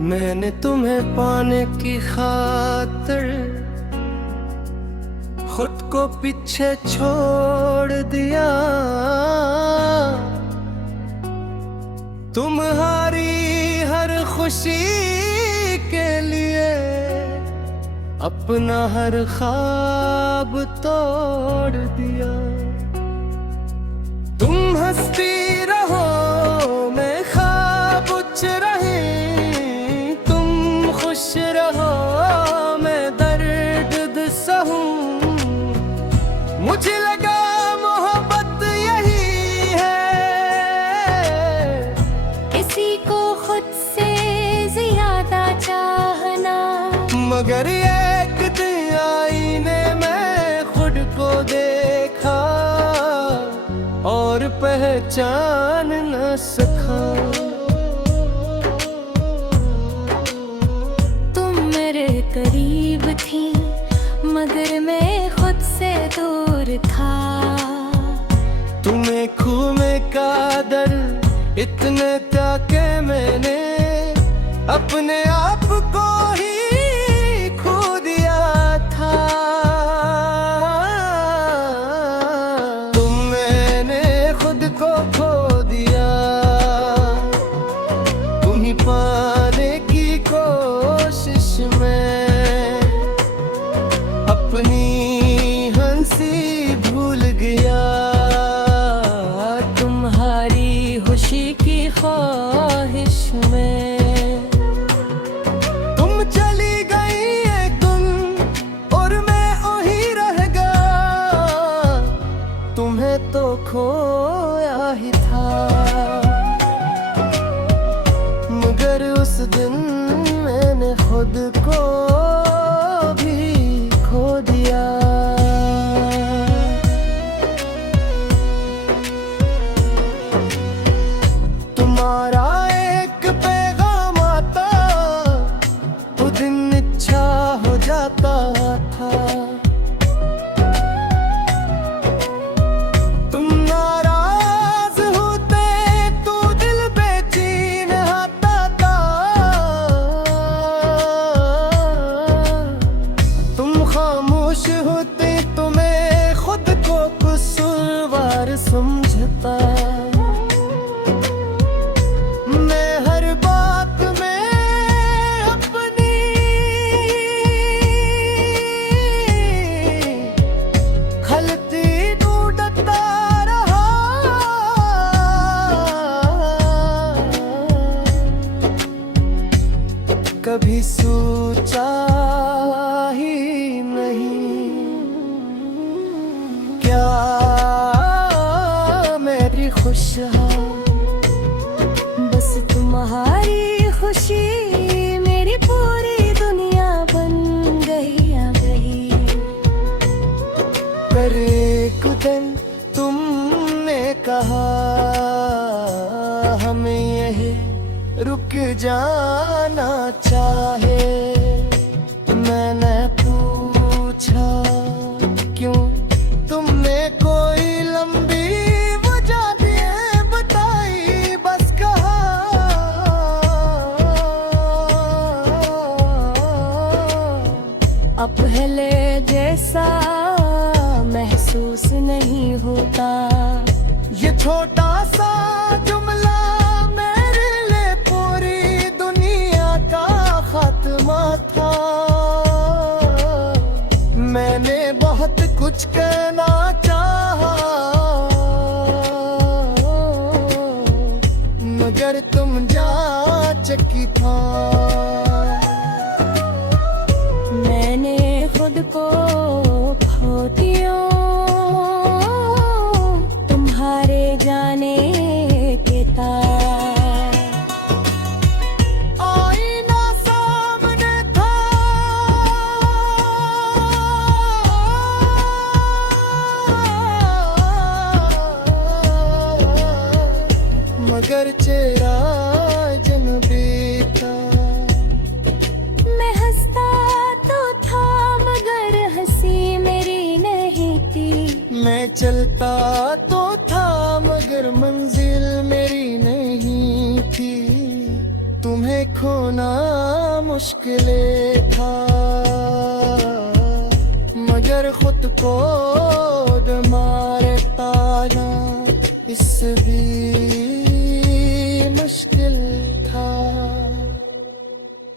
मैंने तुम्हें पाने की खातिर खुद को पीछे छोड़ दिया। तुम्हारी हर खुशी के लिए अपना हर ख्वाब तोड़ दिया। तुम हंसती रहो मैं ख्वाब रहे, तुम खुश रहो मैं दर्द सहूं। मुझे लगा मोहब्बत यही है, किसी को खुद से ज्यादा चाहना। मगर एक दिन आईने में खुद को देखा और पहचान न सका। तुम मेरे करीब थी मगर मैं खुद से दूर था। तुम्हें खूमे का दर्द इतने था कि मैंने अपने आप को ही खो दिया था। मैंने खुद को खो दिया, तुम्हें पाने की कोशिश में अपनी हंसी भूल गया। तुम्हारी खुशी की ख्वाहिश में तुम चली गई एक दिन और मैं वहीं रह गया। तुम्हें तो खोया ही था, मगर उस दिन मैंने खुद को भी खो दिया। तुम्हारा एक पैगाम आता, वो दिन इच्छा हो जाता था। तुम नाराज होते तो दिल बेचैन होता था। तुम खामोश होते तो मैं खुद को कसूरवार समझता। मैं हर बात में अपनी गलती ढूंढता रहा। कभी सोचा ही नहीं क्या मेरी खुशहाल बस तुम्हारी खुशी मेरी पूरी दुनिया बन गई। पर एक दिन तुमने कहा हमें यही रुक जाना चाहे। मैंने पूछा क्यों, तुमने कोई लंबी वजह दिए बताई, बस कहा अब पहले जैसा महसूस नहीं होता। ये छोटा सा जुमला मेरे लिए पूरी दुनिया का खात्मा था। मैंने बहुत कुछ कहना चाहा, मगर तुम जा चुकी था। मैंने खुद को खो दिया तुम्हारे जाने के तार। आईना सामने था, मगर चेहरा जनबी था। मैं हंसता तो था मगर हंसी मेरी नहीं थी। तुम्हें खोना मुश्किल था, मगर खुद को मारे पाना इस भी मुश्किल था।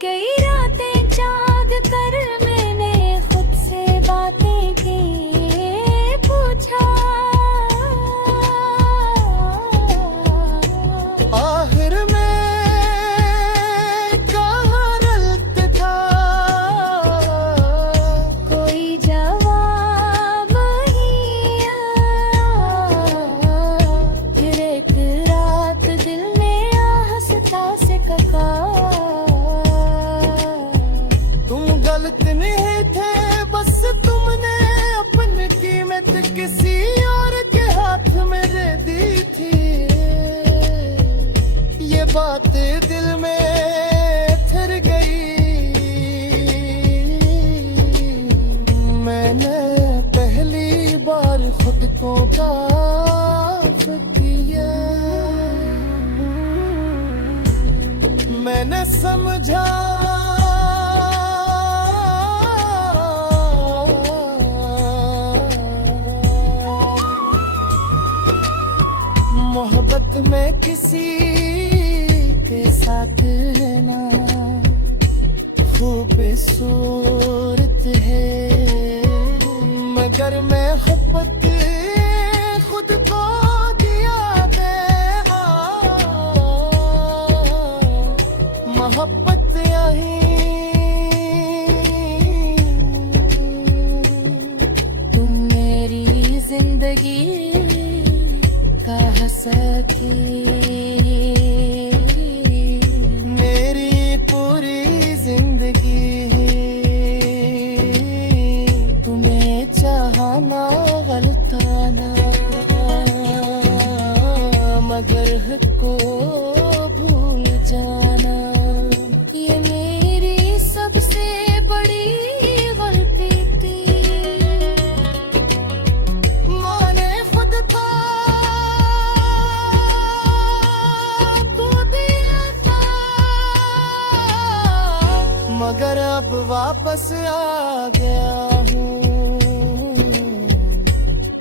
कई रातें जाग कर मैंने खुद से बातें की, पूछा आखिर में कहाँ गलत था, कोई जवाब नहीं आया। फिर एक रात दिल ने आहिस्ता से कहा, तुम गलत नहीं थे, बस तुमने अपनी कीमत किसी और के हाथ में दे दी थी। ये बात दिल में ठहर गई, मैंने पहली बार खुद को माफ किया। मैंने समझा मोहब्बत में किसी के साथ रहना खूबसूरत है, मगर मैं मोहब्बत खुद को दिया गया। मोहब्बत तुम मेरी जिंदगी का सखी, मेरी पूरी जिंदगी, तुम्हें चाहना गलताना, मगर हक को भूल जाना, ये मेरी सबसे बड़ी गलती थी। मैंने खुद था मगर अब वापस आ गया हूँ,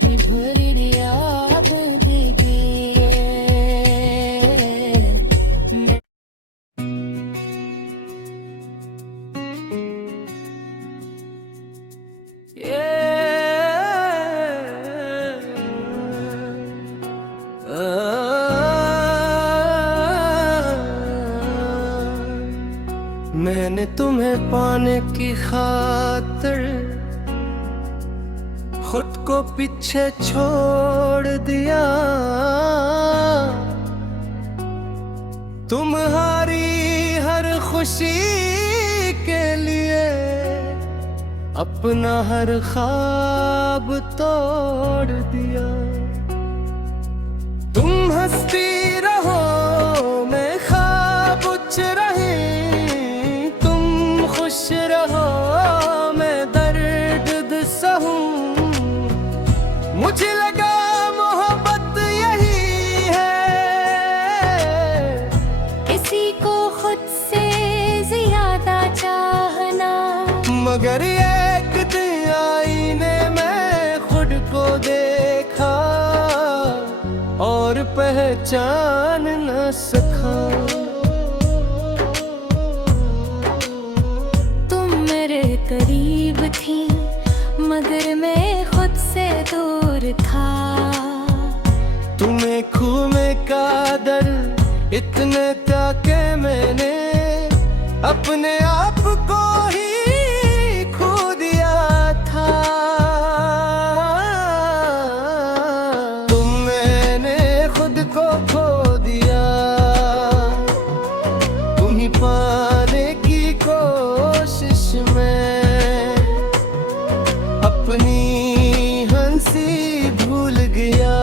भरी याद देगी। मैंने तुम्हें पाने की खातिर खुद को पीछे छोड़ दिया, तुम्हारी हर खुशी के लिए अपना हर ख्वाब तोड़ दिया। तुम हंसती रहो मैं ख्वाब रही, खुश रहो मैं दर्द सहूं। मुझे लगा मोहब्बत यही है, किसी को खुद से ज्यादा चाहना, मगर एक दिन आईने में खुद को देखा और पहचान न सका। करीब थी मगर मैं खुद से दूर था, तुम्हें खून का दर्द इतने था कि मैंने अपने आप को ही खो दिया था। मैंने खुद को खो दिया, तुम्हें पाने की कोशिश में अपनी हंसी भूल गया।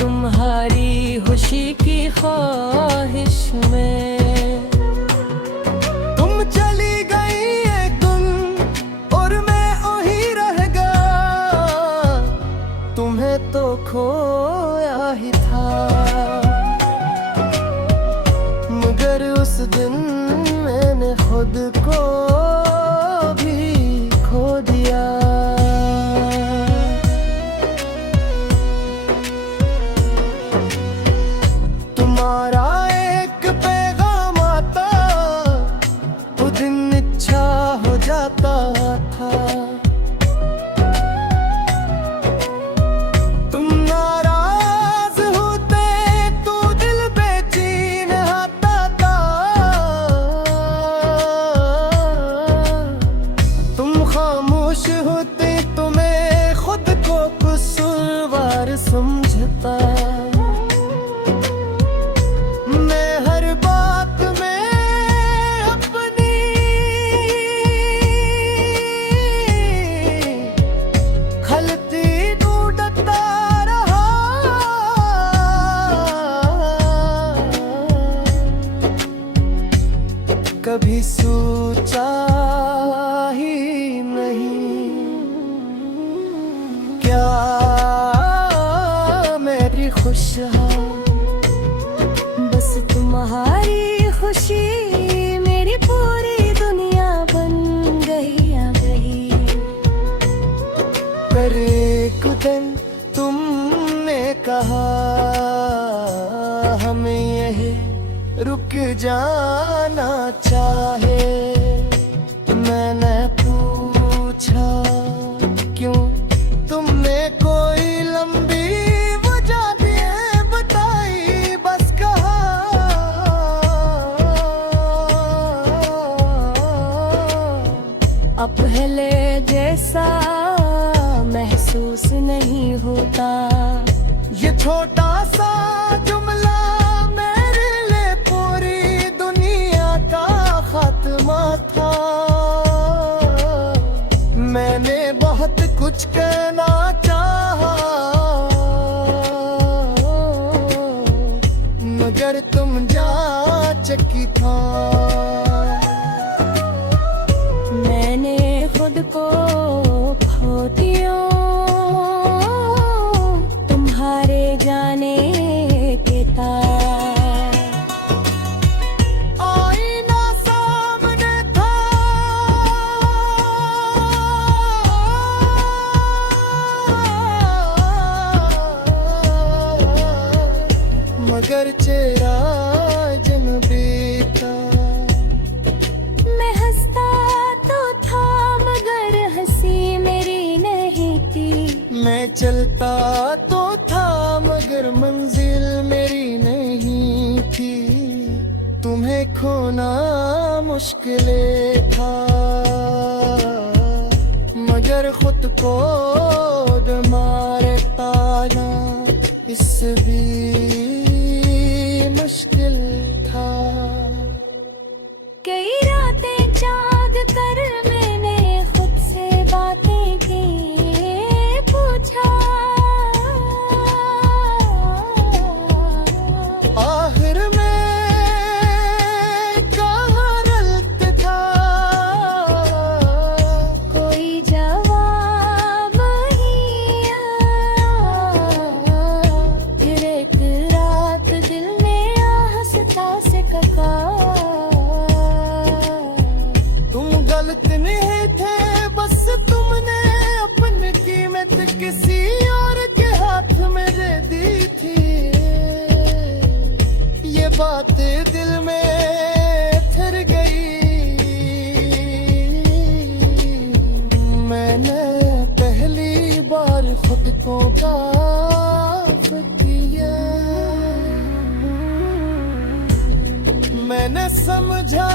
तुम्हारी खुशी की ख्वाहिश में तुम चली गई एक दिन और मैं वहीं रह गया। तुम्हें तो खोया ही था, कभी सोचा ही नहीं। क्या मेरी खुशहाल बस तुम्हारी खुशी मेरी पूरी दुनिया बन गई आ गई। पर एक दिन तुमने कहा हमें यही रुक जाना चाहे। मैंने पूछा क्यों, तुमने कोई लंबी वजह दिए बताई, बस कहा अब पहले जैसा महसूस नहीं होता। ये छोटा सा जुमला मेरे लिए पूरी दुनिया का खात्मा था। मैंने बहुत कुछ कहना चाहा, मगर तुम जा चकी था। मैंने खुद को खो दिया तुम्हारे जाने के तार। आईना सामने था, मगर चेहरा अजनबी था। मैं हंसता तो था मगर हंसी मेरी नहीं थी। मैं चलता तो था मगर मंजिल मेरी नहीं थी। तुम्हें खोना मुश्किल था, मगर खुद को मारता ना इस भी मुश्किल था। कई रातें जाग कर मैंने खुद से बातें की, पूछा आखिर में कहाँ गलत था। कोई जवाब नहीं आया। फिर एक रात दिल ने आहिस्ता से कहा, तुम गलत नहीं थे, बस तुमने अपनी कीमत किसी और के हाथ में दे दी थी। ये बात दिल में फिर गई। मैंने पहली बार खुद को माफ किया। मैंने समझा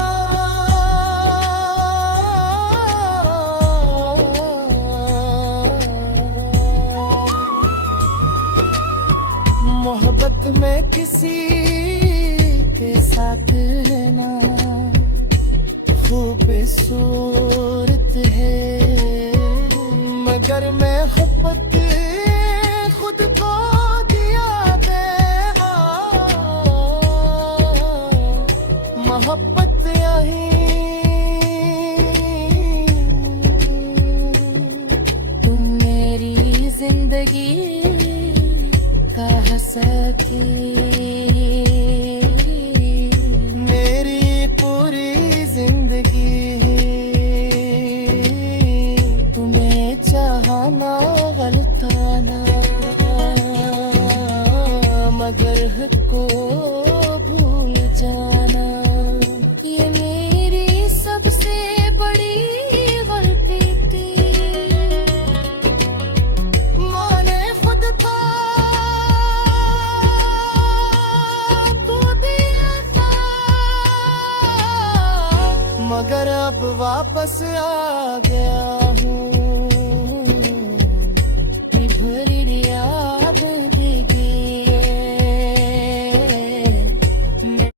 मोहब्बत में किसी के साथ रहना खूबसूरत है, मगर मैं मोहब्बत खुद को दिया गया। मोहब्बत यही तुम मेरी जिंदगी का सके। मेरी पूरी जिंदगी तुम्हें चाहना गलताना, मगर हक को भूल जाना। ये मेरी सबसे बड़ी गलती थी। मैंने खुद था मगर अब वापस आ गया।